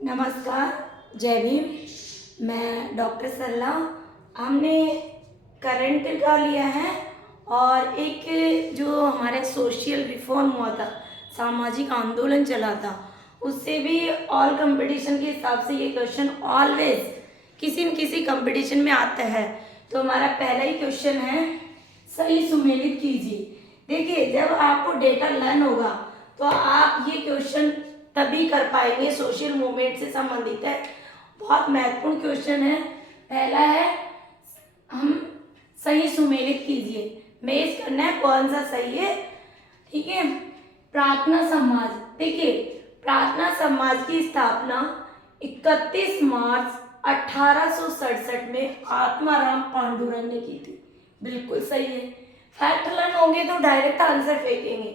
नमस्कार, जय भीम। मैं डॉक्टर सरला। हमने करंट का लिया है और एक जो हमारे सोशल रिफॉर्म हुआ था, सामाजिक आंदोलन चला था, उससे भी ऑल कंपटीशन के हिसाब से ये क्वेश्चन ऑलवेज किसी न किसी कंपटीशन में आता है। तो हमारा पहला ही क्वेश्चन है, सही सुमेलित कीजिए। देखिए, जब आपको डेटा लर्न होगा तो आप ये क्वेश्चन तभी कर पाएंगे, सोशल मूवमेंट से संबंधित है, बहुत महत्वपूर्ण क्वेश्चन है। पहला है, हम सही सुमेलित कीजिए, मैच करना है कौन सा सही है। ठीक है। प्रार्थना समाज, देखिए प्रार्थना समाज की स्थापना 31 मार्च 1867 में आत्माराम पांडुरंग ने की थी। बिल्कुल सही है। फैक्ट लर्न होंगे तो डायरेक्ट आंसर फेंकेंगे।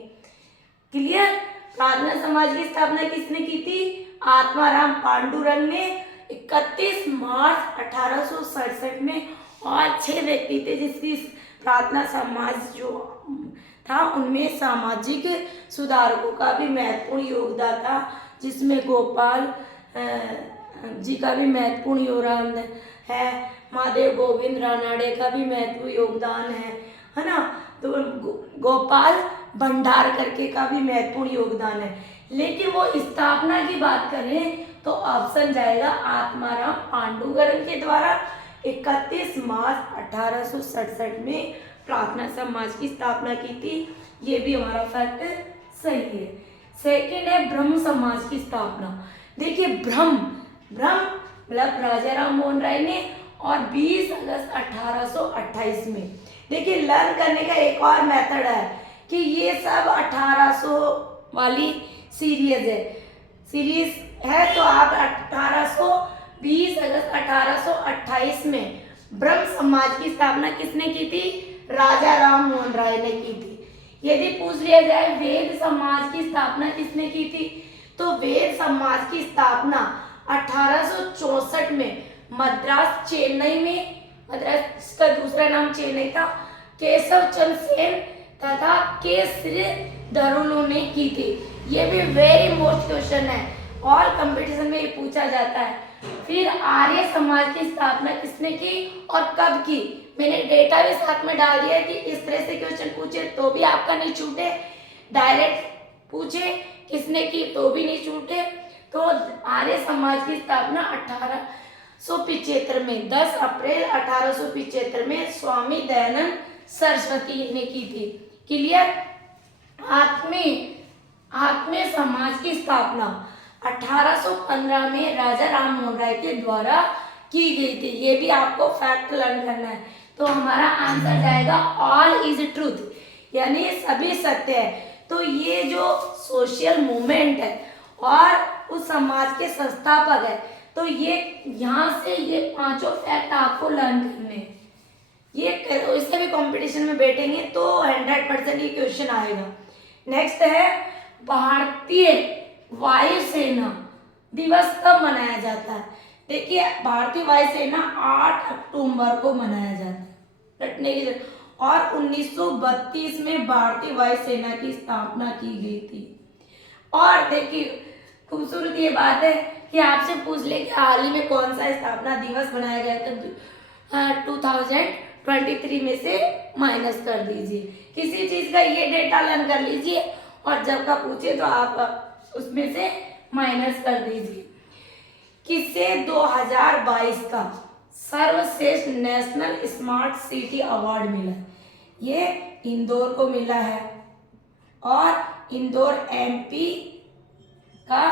क्लियर। प्रार्थना समाज की स्थापना किसने की थी? आत्माराम पांडुरंग ने 31 मार्च 1867 में। और 6 व्यक्ति थे जिसकी प्रार्थना समाज जो था उनमें सामाजिक सुधारकों का भी महत्वपूर्ण योगदान था, जिसमें गोपाल जी का भी महत्वपूर्ण योगदान है, महादेव गोविंद रानड़े का भी महत्वपूर्ण योगदान है ना। तो गोपाल भंडारकर के का भी महत्वपूर्ण योगदान है। लेकिन वो स्थापना की बात करें तो ऑप्शन जाएगा आत्माराम पांडुरंग के द्वारा 31 मार्च 1867 में प्रार्थना समाज की स्थापना की थी। ये भी हमारा फैक्ट सही है। सेकेंड है ब्रह्म समाज की स्थापना। देखिए ब्रह्म मतलब राजा राम मोहन राय ने, और 20 अगस्त 1828 में। देखिए लर्न करने का एक और मेथड है कि ये सब 1800 वाली सीरीज है, तो आप 20 अगस्त 1828 में ब्रह्म समाज की स्थापना किसने की थी? राजा राम मोहन राय ने की थी। यदि पूछ लिया जाए वेद समाज की स्थापना किसने की थी, तो वेद समाज की स्थापना 1864 में मद्रास चेन्नई में, मद्रास का दूसरा नाम चेन्नई था, केशव चंद्र सेन तथा के श्रीधरुलु ने की थी। ये भी वेरी मोस्ट क्वेश्चन है, ऑल कंपटीशन में ये पूछा जाता है। फिर आर्य समाज की स्थापना किसने की और कब की? मैंने डेटा भी साथ में डाल दिया कि इस तरह से क्वेश्चन पूछे तो भी आपका नहीं छूटे, डायरेक्ट पूछे किसने की तो भी नहीं छूटे। तो आर्य समाज की स्थापना 1875 में, 10 अप्रैल 1875 में स्वामी दयानंद सरस्वती ने की थी। क्लियर। आत्मीय समाज की स्थापना 1815 में राजा राम मोहन राय के द्वारा की गई थी। ये भी आपको फैक्ट लर्न करना है। तो हमारा आंसर जाएगा ऑल इज ट्रूथ, यानी सभी सत्य है। तो ये जो सोशल मूवमेंट है और उस समाज के संस्थापक है, तो ये यहाँ से ये पांचों फैक्ट आपको लर्न करने हैं। ये इससे भी कंपटीशन में बैठेंगे तो 100% ये क्वेश्चन आएगा। नेक्स्ट है, भारतीय वायुसेना दिवस कब मनाया जाता है? देखिए भारतीय वायुसेना 8 अक्टूबर को मनाया जाता है, रटने की जरूरत। और 1932 में भारतीय वायुसेना की स्थापना की गई थी। और देखिए खूबसूरत ये बात है कि आपसे पूछ ले कि हाल ही में कौन सा स्थापना दिवस बनाया गया था, 2023 में से माइनस कर दीजिए। किसी चीज का ये डेटा लर्न कर लीजिए और जब का पूछे तो आप उसमें से माइनस कर दीजिए। किसे 2022 का सर्वश्रेष्ठ नेशनल स्मार्ट सिटी अवार्ड मिला? ये इंदौर को मिला है, और इंदौर एमपी का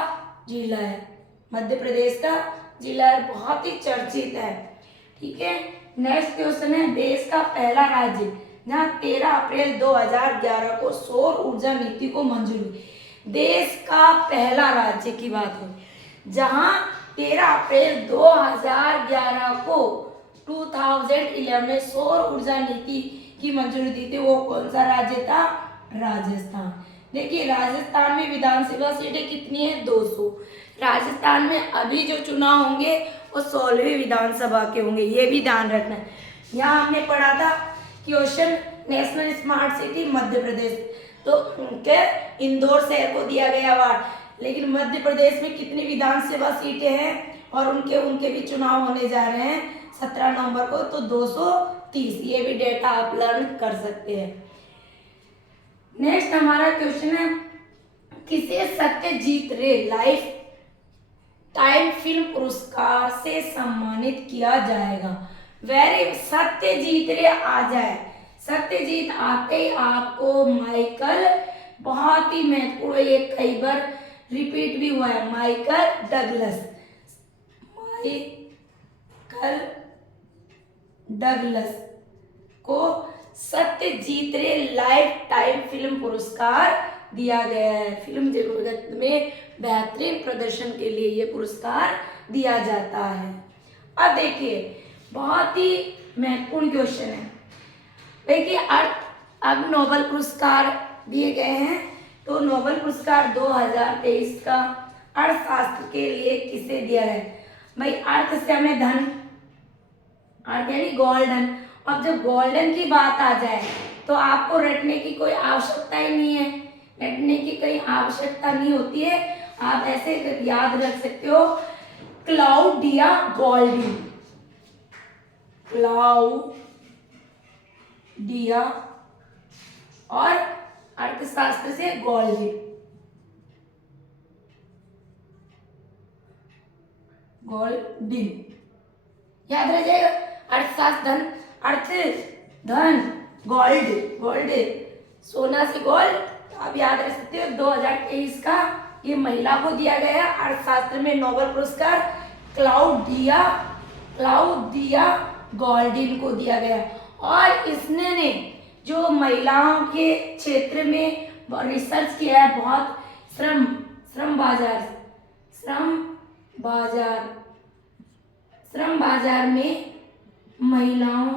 जिला है, मध्य प्रदेश का जिला है, बहुत ही चर्चित है। ठीक है। नेक्स्ट क्वेश्चन है, देश का पहला राज्य जहाँ 13 अप्रैल 2011 को सौर ऊर्जा नीति को मंजूरी हुई। देश का पहला राज्य की बात है जहाँ 13 अप्रैल 2011 को 2011 में सौर ऊर्जा नीति की मंजूरी दी थी। वो कौन सा राज्य था? राजस्थान। देखिए राजस्थान में विधानसभा सीटें कितनी है? 200। राजस्थान में अभी जो चुनाव होंगे वो 16वीं विधानसभा के होंगे, ये भी ध्यान रखना है। यहाँ हमने पढ़ा था question, national smart city Madhya Pradesh, तो इंदौर शहर को दिया गया अवार्ड। लेकिन मध्य प्रदेश में कितनी विधानसभा सीटें हैं और उनके उनके भी चुनाव होने जा रहे हैं 17 नवंबर को, तो 230। ये भी डेटा आप लर्न कर सकते हैं। नेक्स्ट हमारा क्वेश्चन है, किसे सत्यजीत रे लाइफ टाइम फिल्म पुरस्कार से सम्मानित किया जाएगा? वेरी सत्यजीत रे आ जाए, सत्यजीत आते ही आपको माइकल, बहुत ही महत्वपूर्ण, ये कई बार रिपीट भी हुआ है, माइकल डगलस, माइकल डगलस को सत्यजीत रे लाइफ टाइम फिल्म पुरस्कार दिया गया है। फिल्म जगत में बेहतरीन प्रदर्शन के लिए ये पुरस्कार दिया जाता है। अब देखिए बहुत ही महत्वपूर्ण क्वेश्चन है, देखिए अब नोबेल पुरस्कार दिए गए हैं, तो नोबेल पुरस्कार 2023 का अर्थशास्त्र के लिए किसे दिया है? भाई अर्थ से हमें धन, अर्थ यानी गोल्डन। अब जब गोल्डन की बात आ जाए तो आपको रटने की कोई आवश्यकता ही नहीं है, रटने की कोई आवश्यकता नहीं होती है, आप ऐसे याद रख सकते हो, क्लाउडिया गोल्डिन, क्लाउडिया और अर्थशास्त्र से गोल्डिन, गोल्डिन याद रह जाएगा। अर्थशास्त्र धन, अर्थ धन, गोल्ड, गोल्ड सोना से गोल्ड, आप याद रख सकते हो। 2023 का ये महिला को दिया गया अर्थशास्त्र में नोबेल पुरस्कार, क्लाउडिया गोल्डिन को दिया गया। और इसने ने जो महिलाओं के क्षेत्र में रिसर्च किया है, बहुत श्रम बाजार में महिलाओं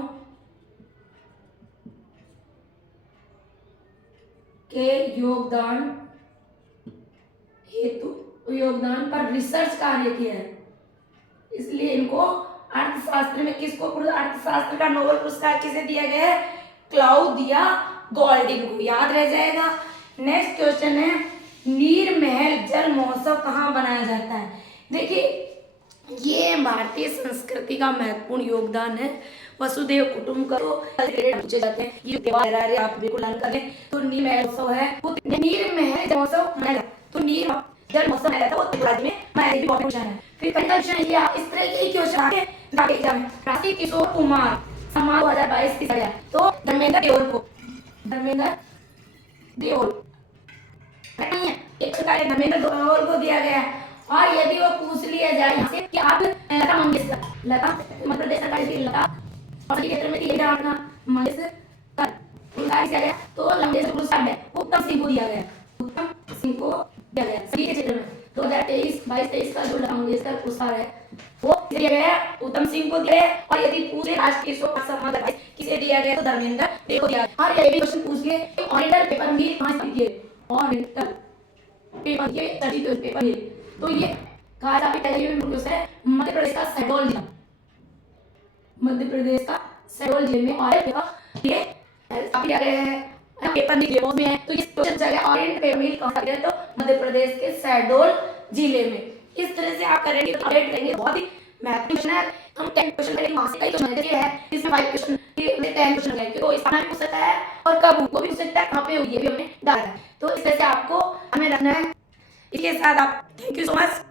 के योगदान पर रिसर्च कार्य किया है, इसलिए इनको अर्थशास्त्र में अर्थशास्त्र का नोबेल पुरस्कार किसे दिया गया है? क्लाउडिया गोल्डिन को, याद रह जाएगा। नेक्स्ट क्वेश्चन है, नीरमहल जल महोत्सव कहाँ बनाया जाता है? देखिए ये भारतीय संस्कृति का महत्वपूर्ण योगदान है, वसुधैव कुटुंबकम को पूछे जाते हैं, ये त्योहार आप बिल्कुल लर्न करें। तो नीरमहल महोत्सव है, नीरमहल जल महोत्सव मनाया, तो नीर जल महोत्सव मनाया था, वो त्रिपुरा में मनाया भी बहुत क्वेश्चन है। फिर कई क्वेश्चन है, इस तरह के क्वेश्चन आके एग्जाम में राष्ट्रीय किशोर कुमार सम्मान 2022 की दिया, तो धर्मेंद्र देओल को, धर्मेंद्र देओल नहीं है, एक धर्मेंद्र देओल को दिया गया है। और यदि वो पूछ लिया जाए यहाँ से कि आप लता मंगेशकर, लता मध्य प्रदेश सरकार की लता और क्षेत्र में ये डालना मंगेशकर पुरस्कार दिया गया, तो लंगेशकर पुरस्कार है उत्तम सिंह को दिया गया, उत्तम सिंह को दिया गया सभी के क्षेत्र में। 2023 का जो लता मंगेशकर पुरस्कार है वो दिया गया उत्तम सिंह को दिया है। और यदि पूरे राष्ट्रीय सम्मान किसे दिया गया तो धर्मेंद्र देओल को दिया। और यदि क्वेश्चन पूछ लिए ऑडिटर पेपर भी कहाँ से दिए, ऑडिटर पेपर ये सर्टिफिकेट पेपर ये, तो ये कहा जाता है मध्य प्रदेश का शहडोल जिला, मध्य प्रदेश का शहडोल जिले में ऑडिट पेपर ये दिया गया है, पेपर निकले में है। तो ये क्वेश्चन जगह ऑडिट पेपर मिल कहाँ गया तो मध्य प्रदेश के शहडोल जिले में। इस तरह से आप करेंगे तो अपडेट रहेंगे, बहुत ही महत्वपूर्ण क्वेश्चन है। हम 10 क्वेश्चन करेंगे, वहां से कई क्वेश्चन है, इसमें 5 क्वेश्चन 10 क्वेश्चन करेंगे, तो इसका पूछ सकता है और कब वो भी पूछ सकता है, कहाँ पे ये भी हमने डाला है। तो इस तरह से आपको हमें रखना है। इसके साथ आप थैंक यू सो मच।